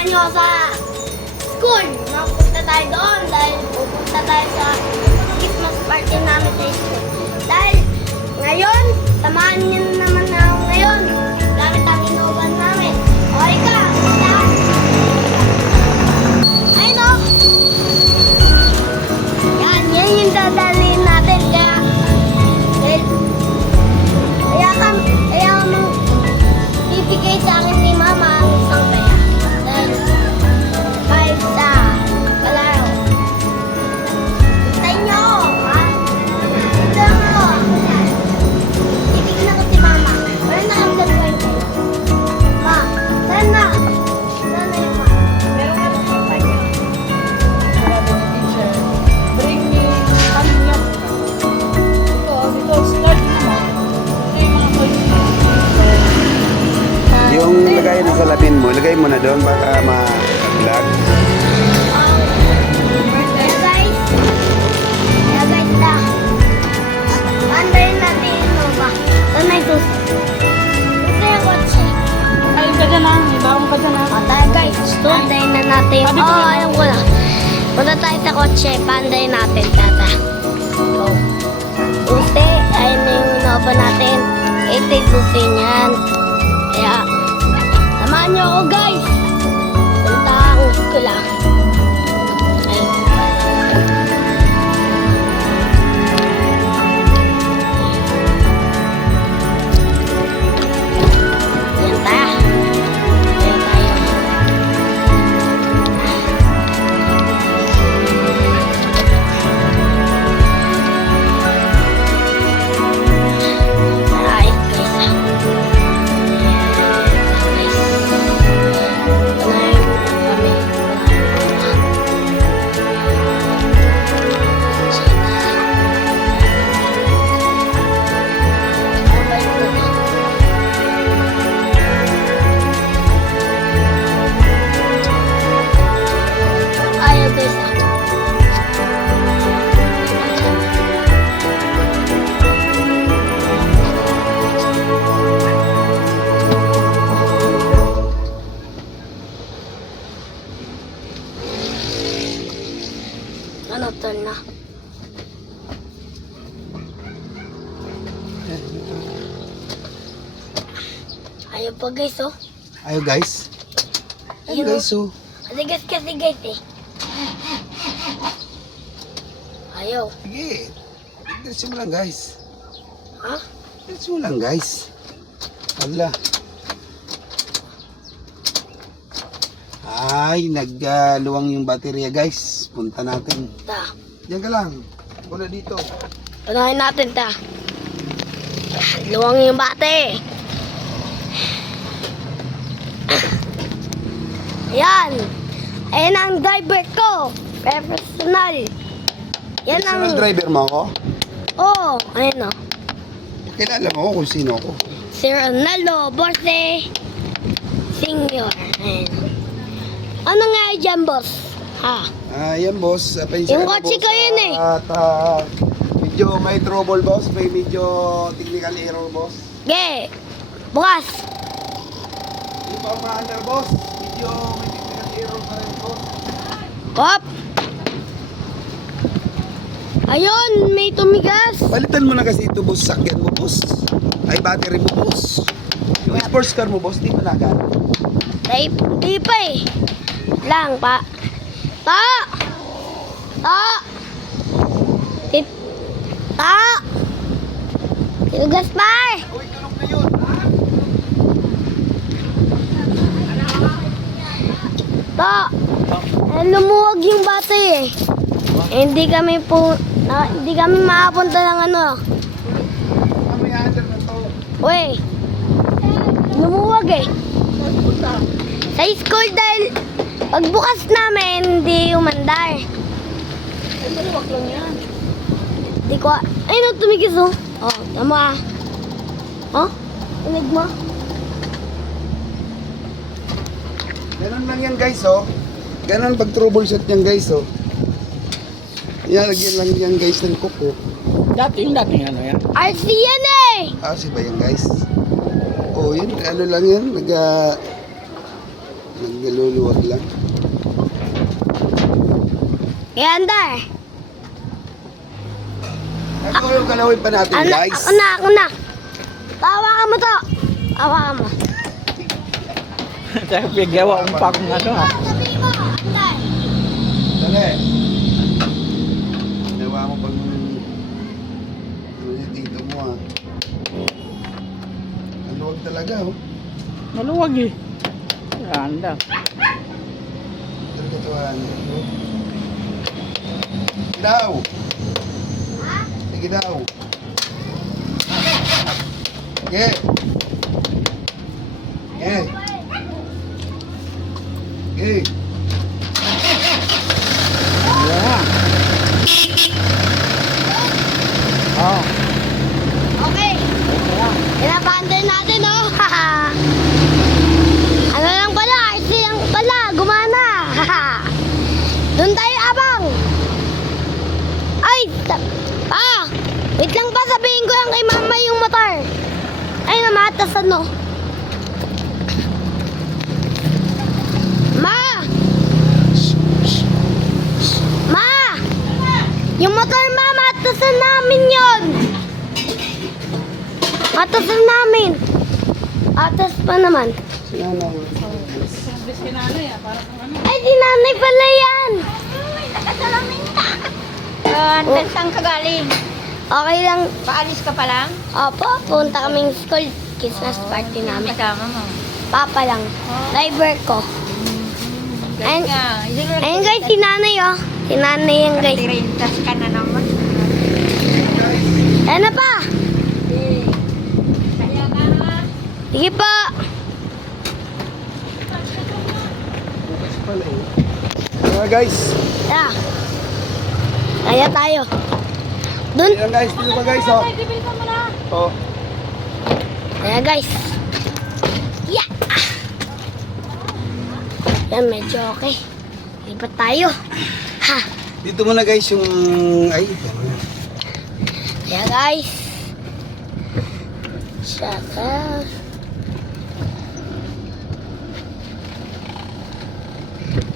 samahan nyo ako sa school. Mapunta tayo doon dahil pupunta tayo sa Christmas party namin sa school. Dahil ngayon, samahan nyo naman ako ngayon. Gamit ang inuban namin. Okay ka? Basta. Ayun o. Yan yung dadalhin natin. Kaya mo bibigay sa akin ni Mama ang isang pera. Dahil kahit sa palaro. Hintayin niyo ako, ha? Hintayin mo ako. Ibigin ako si Mama. Wala na kang gagawin kayo. Ma, saan na? Saan na yung Ma? Meron ka ng kampanya. Sabi ng teacher, bring me milk. Because start naman. Ito yung mga boys. Yung lagay na salamin mo, lagay mo na doon baka ma-vlog. Kaya guys, na. Andayin natin yung Nova. Saan may susi? Gusto yung kotse. Ayun ka dyan ah. Ibaong ka dyan ah. Tayo guys, andayin na natin. Sabi ko na. Alam ko na. Punta tayo sa kotse, pandayin natin, tata. Go. Susi, ayun na yung Nova natin. Ito yung susi niyan. Kaya, samahan niyo ako guys. Punta ang school ah. Ayun. Yan ta. Yan tayo. Ay, guys ah. Ayaw guys ah. Ano to na? Ayaw pa guys oh. Ayo guys. Ayo guys, so. Asigas kasi guys eh. Ayaw. Sige. Diretso mo lang guys. Ha? Diretso mo lang guys. Wala. Ay, nagluwang yung baterya guys. Punta natin. Ta. Diyan ka lang. Wala dito. Unahin natin ta. Luwang yung bate. Yan. Ayan ang driver ko. Professional. Yan ang... Personal driver mo ako? Oo. Ayan o. Kilala mo ako kung sino ako. Si Ronaldo Borse Senior. Ayan. Ano nga dyan, boss? Ha? Yan boss. Yung kotse ko yun eh. At medyo may trouble boss. May medyo technical error boss. Ge. Bukas. Hindi pa umaandar boss. Medyo may technical error pa rin boss. Hop. Ayun, may tumigas. Palitan mo na kasi ito boss. Sakyan mo boss. Ay battery mo boss. Yung sports car mo boss. Di mo nagan. Di pa eh. Lang pa. Ta! Ta! Tip. Ta! Tito Gaspar! Uy, tulog na yun. Ta! Lumuwag yung bata eh. Hindi kami makapunta ng ano. May andar na to. Uy! Lumuwag eh. Sa school dahil pagbukas namin, hindi umandar. Ay, maluwag lang yan. Di ko, ay tumigis oh. Oh, tama ah. Oh, tulig mo. Ganun lang yan guys oh. Ganun pag troubleshoot yan guys oh. Lagyan lang yan guys ng kuko. Yung dating ano yan? RC yan eh! Si ba yan guys? Oh, yun, ano lang yan, Naluluwag lang. Kaya andar. Ito yung galawin pa natin, guys. Ako na. Tawakan mo to. Tawakan mo. Saya pigyawa ang pa kung ano ha. Sabi mo, andar. Dali. Ginawa mo pag dito mo ah. Ang luwag talaga oh. Maluwag eh. Ganda. Talaga to ah. Sige daw. Sige daw. Sige. Sige. Sige. Yeah. Oh. Okay. Pinabandal natin, oh. Ano lang pala, RC lang pala, gumana. Doon tayo abang. Ay, wait lang pa, sabihin ko lang kay mama yung motor. Ay, namatas ano. Ma! Ma! Yung motor, ma, matasan namin yon. Matasan namin. Atas pa naman. Bis kinanay ah. Para kung ano. Ay, di nanay pala yan. Nakasalamin ka. Saan ka galing? Okay lang. Paalis ka pa lang? Opo, punta kaming school. Christmas party namin. Kasama mo. Papa lang. Driver ko. Ayun, Nga, ayun guys, si nanay oh. Si nanay yan guys. Tirintas ka na naman. Ayan na pa. Kaya ka na. Sige pa. Mga guys. Tara. Kaya tayo. Dun. Ayan guys, dito pa guys oh. Oh. Kaya guys. Yeah. Yan, medyo okay. Lipat tayo. Ha. Dito muna guys yung ay. Kaya guys. Shaka.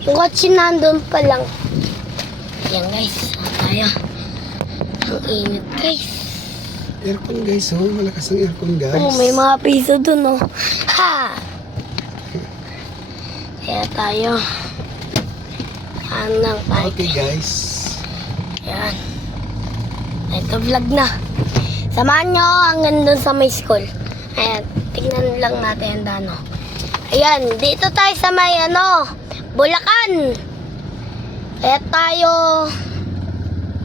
Yung kotse nandun pa lang. Ayan guys. Saan tayo? Ang init guys. Aircon guys oh, malakas ang aircon guys. Oh, may mga piso dun oh. Ha! Kaya tayo. Anang tayo. Okay guys. Ayan. Ito vlog na. Samahan nyo ako hanggang dun sa may school. Ayan. Tingnan lang natin ang dano. Ayan. Dito tayo sa may Bulacan. Kaya tayo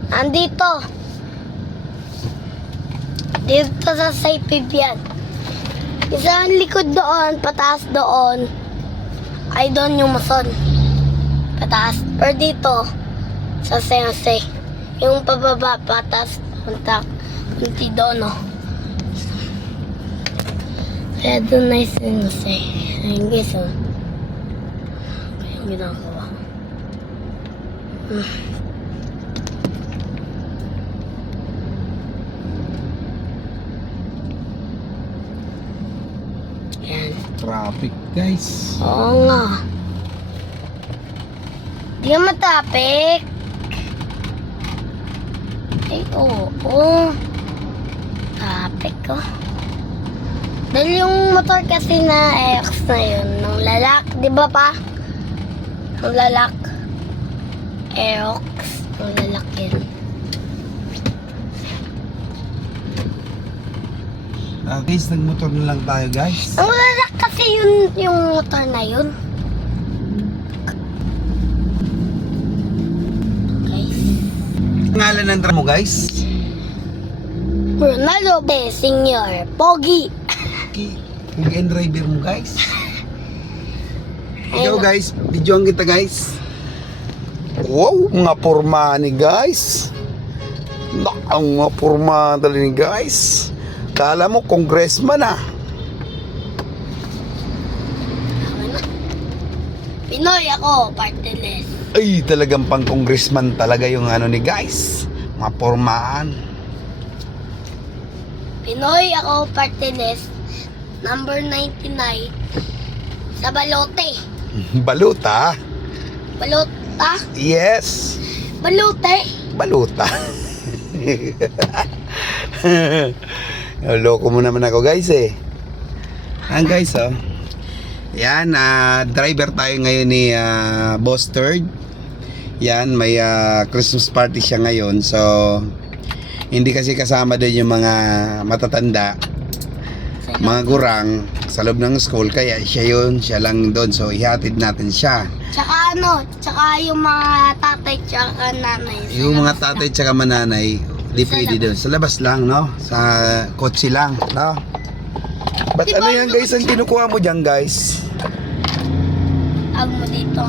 andito. Dito sa Saint Vivian. Isang likod doon, pataas doon. Ay doon yung mason. Pataas. Pero dito, sa San Jose. Yung pababa, pataas, punta, punti doon, no. Kaya doon na yung San Jose. Ayun guys, oh. Kaya yung ginagawa. Ayan. Traffic guys. Oo nga. Di ka matapik. Ay, oo. Tapik ko. Dahil yung motor kasi na X na yun, ng lalak, di ba pa? Ng lalak. Aerox, ng lalak yun. Guys, nagmotor na lang tayo guys. Ang lalak kasi yun, yung motor na yun. Guys. Ngalan ng drama mo guys. Ronaldo de Senior Pogi. Kung end driver mo guys. Ikaw guys, videoan kita guys. Wow, mga porma ni guys. Ang mga porma dali ni guys. Kala mo congressman ah. Pinoy ako, partiless. Ay, talagang pang congressman talaga yung ni guys. Mga pormaan. Pinoy ako, partiless. Number 99. Sa balote. Baluta? Baluta? Yes. Balute? Baluta. Loko mo naman ako guys eh. Ayan guys oh. Yan, driver tayo ngayon ni Boss Third. Yan, may Christmas party siya ngayon. So, hindi kasi kasama din yung mga matatanda, mga gurang sa loob ng school. Kaya siya lang doon. So, ihatid natin siya. Tsaka tsaka yung mga tatay tsaka nanay. Yung mga tatay tsaka mananay, di pwede doon. Sa labas lang, no? Sa kotse lang, no? Ba't Di ba ano yan guys ang kinukuha mo dyan guys? Tawag mo dito.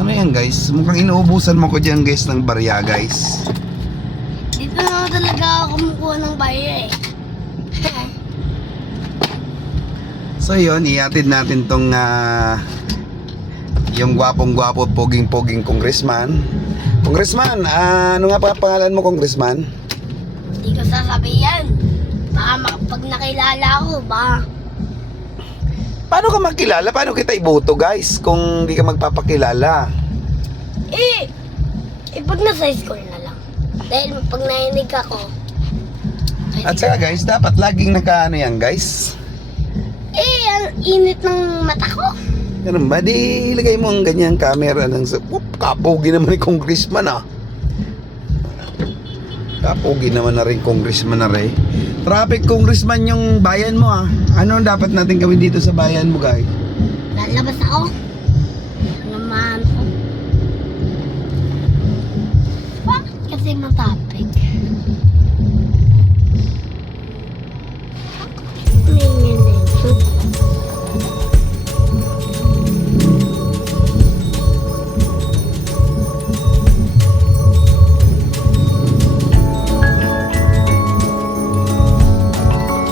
Ano yan guys? Mukhang inuubusan mo ko dyan guys ng barya guys. Dito na talaga ako kumukuha ng bayo eh. So yun, ihatid natin tong yung gwapong-gwapo, poging-poging congressman. Congressman, ano nga pa pangalan mo congressman? Hindi ko sasabihin. Baka pag nakilala ko, baka Paano ka makilala? Paano kita iboto guys kung di ka magpapakilala? pag nasa school na lang. Dahil pag nainig ako, At saka guys, dapat laging nakaano yan guys. ang init ng mata ko. Ganun ba? Di ilagay mo ang ganyang camera ng kapogi naman ni congressman Kapogi naman na rin congressman na rin. Traffic congressman yung bayan mo Ano ang dapat natin gawin dito sa bayan mo guys? Lalabas ako. Naman po. Bakit kasi matapik?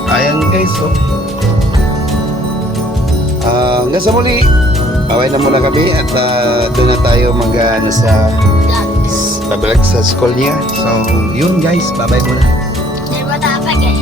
Ayan guys hanggang sa muli. Baway na muna kami at doon na tayo sa babalag sa school niya. So yun guys, bye-bye muna. Dahil matapik eh.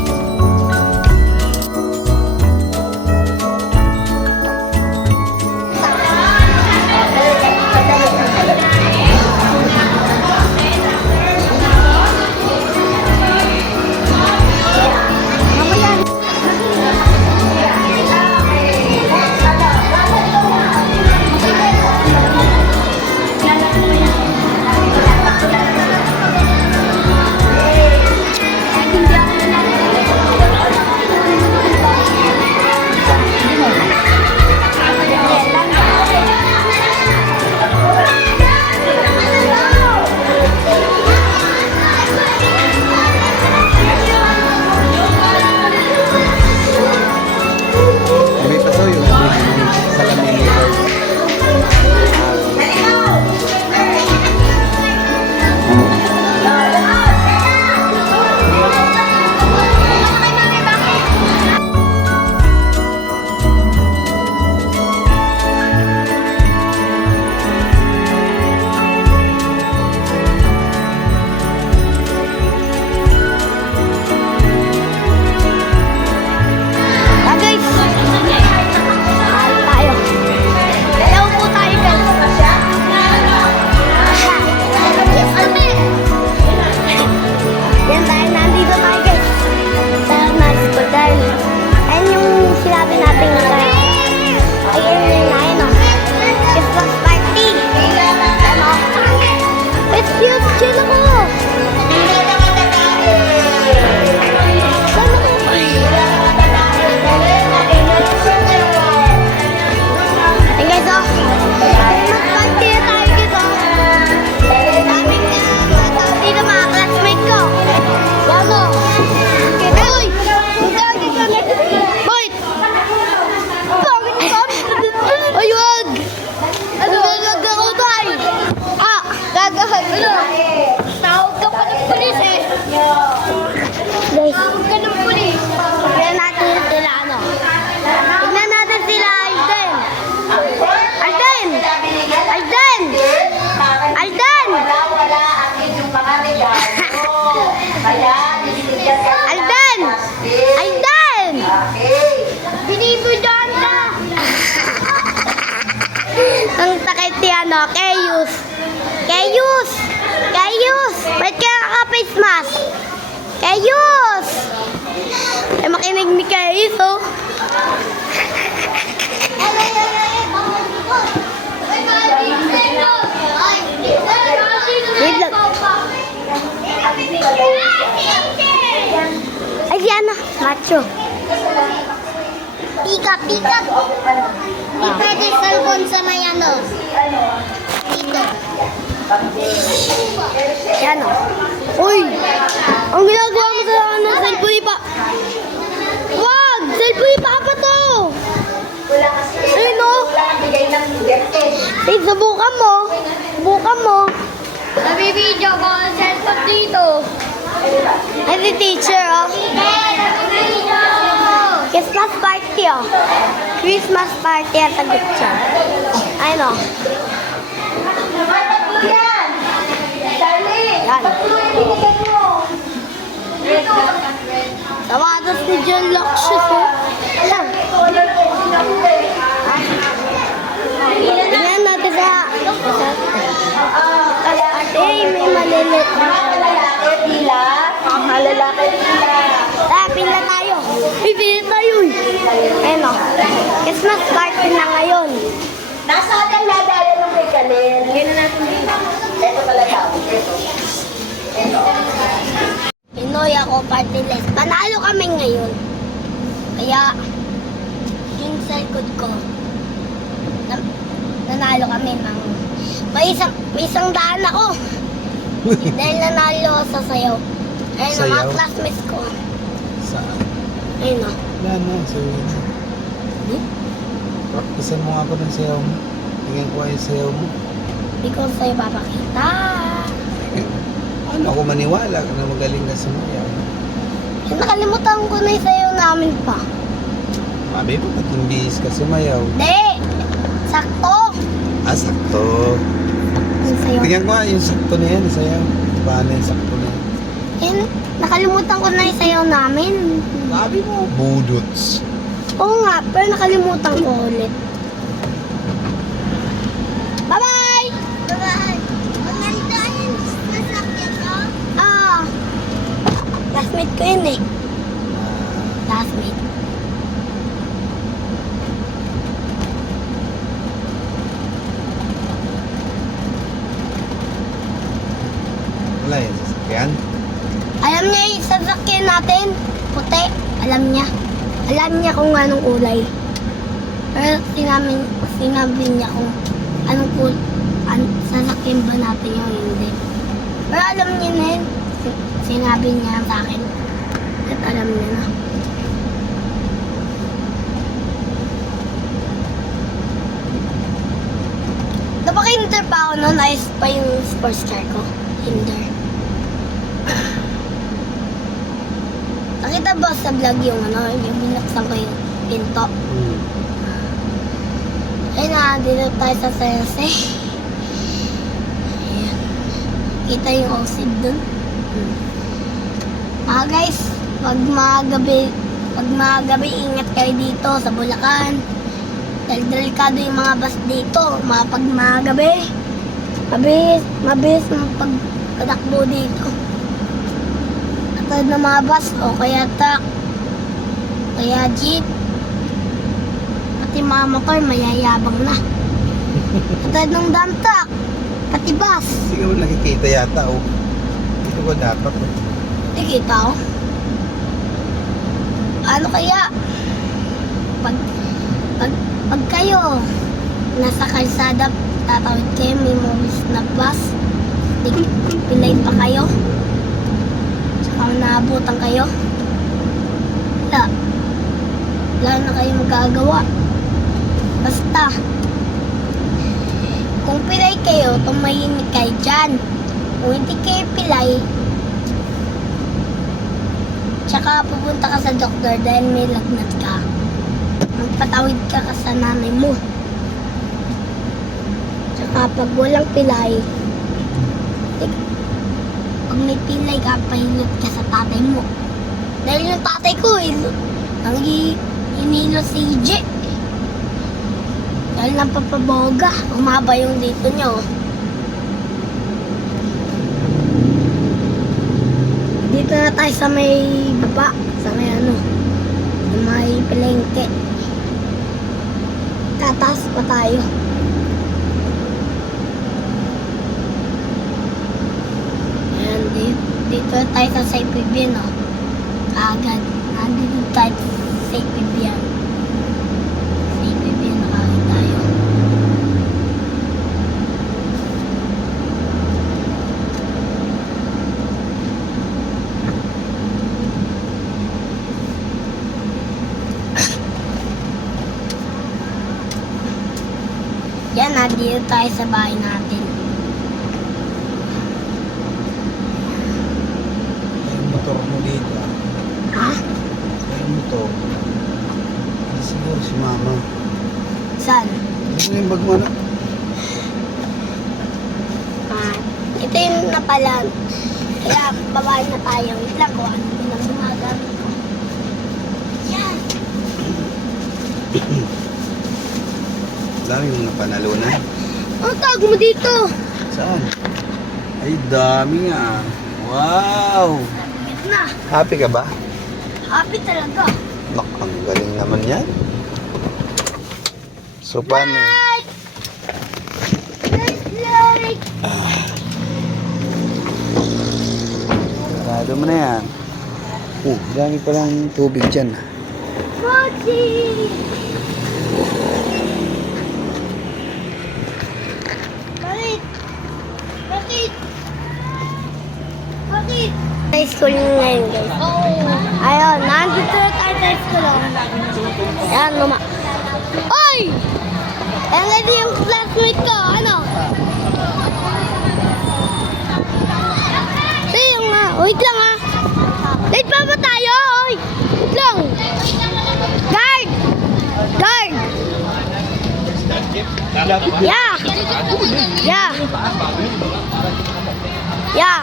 ano, Keyus. Keyus! Keyus! Ba't ka naka-face mask? Keyus! Ay, makinig ni Keyus, oh. Wait lang. Ay, si ano? Macho. Pika, pika. Di pwede cellphone sa may ano. Dito. Yan o. Uy! Ang ginagawa mo sa ano, cellphone pa. Wag! Cellphone pa pa to! Ayun o. Ay, subukan mo. Subukan mo. Nabibidyo ko ang cellphone dito. Ay, si teacher o. Christmas party o. Christmas party ang sagot siya. Ayun o. Yan. Tawadas ni John Locksius o. Ayan. Tingnan natin sa... Ay, may malilit. Pila tayo. Pipili tayo eh. Ayun o. Christmas party na ngayon. Nasa atin na dahil ng may kanin. Ganyan na natin dito. Ito pala tao. Pinoy ako party list. Panalo kami ngayon. Kaya, yung sa likod ko, nanalo kami ng... May isang daan ako. Dahil nanalo ako sa sayaw. Ayun o, mga Sayaw? classmates ko. Saan? Ayun o. Wala na, sorry. Practicean mo nga ako ng sayaw mo. Tingnan ko yung sayaw mo. Hindi ko sa'yo papakita. Ano ako maniwala na magaling ka sumayaw? Nakalimutan ko na yung sayaw namin pa. Sabi mo, ba't yung bihis ka sumayaw? Hindi! Sakto! Ah, sakto. Yung sayaw. Tingnan ko nga yung sakto na yan, sayaw. Paano yung sakto na yan? Nakalimutan ko na yung sayaw namin. Sabi mo, budots. Oo nga, pero nakalimutan ko ulit. Bye-bye! Bye-bye! Maganda yung nasakyan ko? Ah. Classmate ko yun eh. Classmate. Wala yan, sasakyan. Alam niya yung sasakyan natin. Puti. Alam niya. Alam niya kung anong kulay. Pero sinabi niya kung anong sasakyan ba natin yung hindi. Pero alam niya na yun. Sinabi niya sa akin. At alam niya na. Napaka-hinder pa ako noon. Ayos pa yung sports car ko. Hinder. Nakita ba sa vlog yung ano, yung binuksan ko yung pinto? Ayun na, dito tayo sa Sense. Ayan. Kita yung osid dun. Guys, pag mga gabi, ingat kayo dito sa Bulacan. Dahil delikado yung mga bus dito. Pag mga gabi, mabilis ang pagkadakbo dito. Katulad ng mga bus o kaya truck, kaya jeep, pati mga motor mayayabang na. Katulad ng dump truck, pati bus. Hindi ka mo nakikita yata, oh. Dito ko dapat, oh. Nakikita ko. Ano kaya? Pag kayo nasa kalsada, tatawid kayo, may mobilis na bus, pilay pa kayo, tsaka naabutan kayo, wala na kayo magagawa. Basta, kung pilay kayo, tumahimik kayo dyan. Kung hindi kayo pilay, tsaka pupunta ka sa doktor dahil may lagnat ka. Magpatawid ka sa nanay mo. Tsaka pag walang pilay, pag may pilay ka, pahilot ka sa tatay mo. Dahil yung tatay ko, hinilo si J. Dahil napapaboga. Umaba yung dito nyo. Dito na tayo sa may baba. Sa may ano. Sa may palengke. Tataas pa tayo. Ayan, dito tayo sa Saipibian, no? Agad. Nandito tayo sa Saipibian. Saipibian, nakagad tayo. Yan, nandito tayo sa bahay natin. Yung motor mo dito. Ha? Yung motor. Siguro si mama. Saan? Ano yung bag mo na? Ito yung napalan. Kaya babae na tayo. Wait lang ko. Ano din ang gumagamit ko? Yan. Dami mong napanalunan. Ano tawag mo dito? Saan? Ay, dami nga. Wow! Ito na. Happy ka ba? Happy talaga. Nak, ang galing naman yan. So, paano? Light! Light! Sarado mo na yan. Dami palang tubig dyan. Mochi! Bakit? Bakit? Bakit? High school ngayon, guys. Ayun, nandito na tayo sa high school. Ayan, Oy! Ayan na yung classmate ko. Ano? Sige yung wait lang ha. Late pa ba tayo? Oy! Wait lang. Guard! Guard! Yeah! Yeah! Yeah!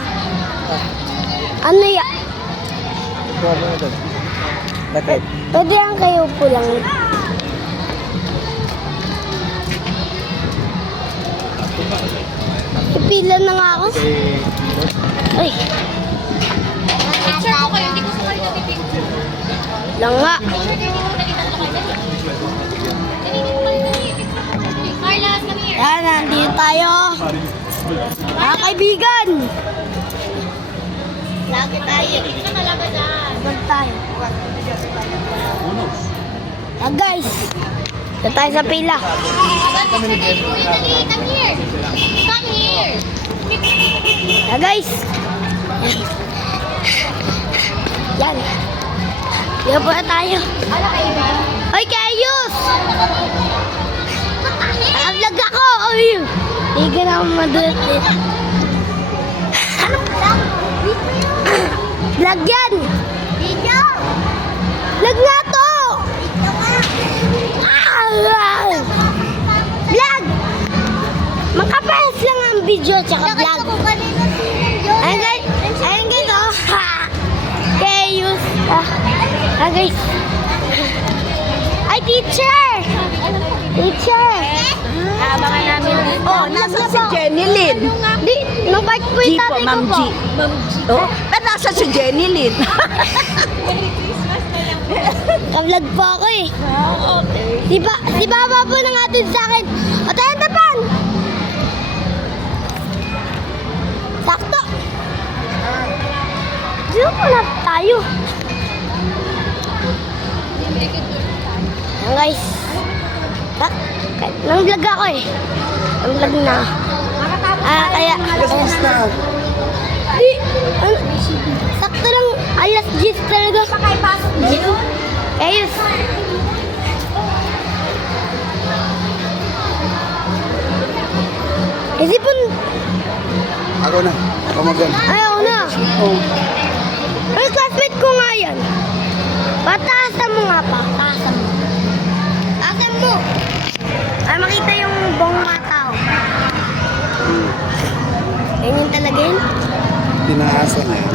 Ano ya? Bakit? Pwede yan kayo po lang. Ipila na nga ako. Ay. Picture ko kayo, hindi ko sa kayo napipicture. Lang nga. Carla, come here. Yan, nandito tayo. Mga kaibigan. Lagi tayo. Hindi ka talaga dyan. Lagi tayo. Yan guys. Dito tayo sa pila. Come here. Come here. Yan guys. Yan. Dito po na tayo. Hoy, Kayus! Naka-vlog ako! Oy! Hindi ka na ako madulit eh. Vlog yan! Video! Vlog nga to! Vlog! Makapayas lang ang video tsaka vlog. Ayun guys! Ayun guys oh! Kayus! Guys! Ay, teacher! Teacher! Abangan namin. Oh, nasa si Jenny Lynn. Di, nung bike po yung G po, tatay ko Ma'am po. G. Oh, nasa si Jenny Lynn. Ka-vlog po ako eh. Si Baba po nang atin sa akin. O tayo tapan! Sakto! Dito po na tayo. Ayan guys. Nang vlog ako eh. Nang vlog na. Kaya... Alas na. Di, sakto lang alas 10 talaga. Ayos. Kasi po, Ako na. Kamagan. ayaw na. Oh. Ay, classmate ko nga yan. Pataasan mo nga pa. Taasan mo. Taasan mo. Ay, makita yung buong mga tao. Ganyan talaga yun. Pinaasa na yan.